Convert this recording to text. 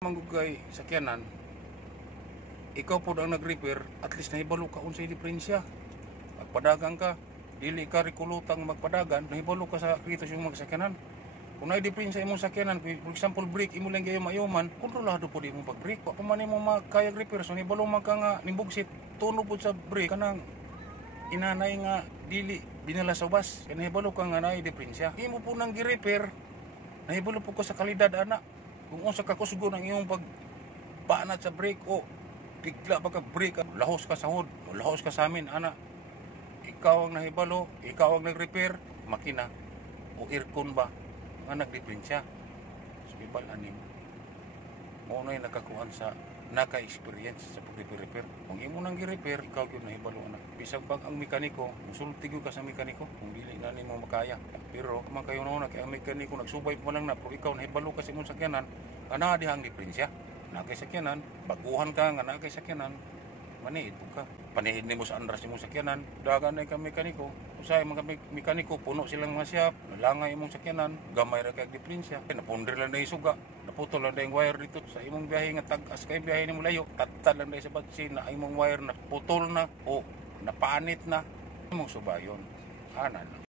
Manggugay sakyanan, ikaw po ang nag-repair, at least nahibalo ka unsay diferensya. Magpadagan ka, dili ka rikulutang magpadagan, nahibalo ka sa kritos yung magsakyanan. Kung na diferensya imong sakyanan, for example brake, imo lang gayon mayuman, kontrolado po di mo pag-brake. Kung man mo makayag repair, so nahibalo man ka nga nimbugsit, tunog po sa brake, kanang inanay nga dili binala sa ubas, kaya nahibalo ka nga na diferensya. Imo po nang gi-repair, nahibalo po ko sa kalidad ana. Kung unsa ka kusgo ng iyong pagbanat sa brake o bigla pagka-brake, lahos ka sa hood o lahos ka sa amin, ana. Ikaw ang nahibalo, ikaw ang nag-repair, makina o aircon ba nga nagdiferensya. So, ibal anim. Muna yung nakakuhan sa naka-experience sa pag-repair. Kung imo nang gi-repair, ikaw yun nahibalo anak. Bisag pag ang mekaniko, musultig ka sa mekaniko, kung dili na nimo makaya. Pero kung kayo na kaya ang mekaniko nagsubay pa lang na, pero ikaw nahibalo kasi imong sakyanan, ana dihang diferensya. Nakay sakyanan, baguhan ka nga nakay sakyanan, maniid ka. Panihid nimo sa andras imong sakyanan, dagan na ka mekaniko. Usay mga mekaniko puno silang mga siyap, nalangay imong sakyanan, gamay ra kay diferensya. Napundre lang dai suga, naputol lang dai wire dito sa imong biyahe nga tag-as kay biyahe nimo layo. Tatad lang dai sa batsi na imong wire na putol na o napanit na imong subayon. Ana.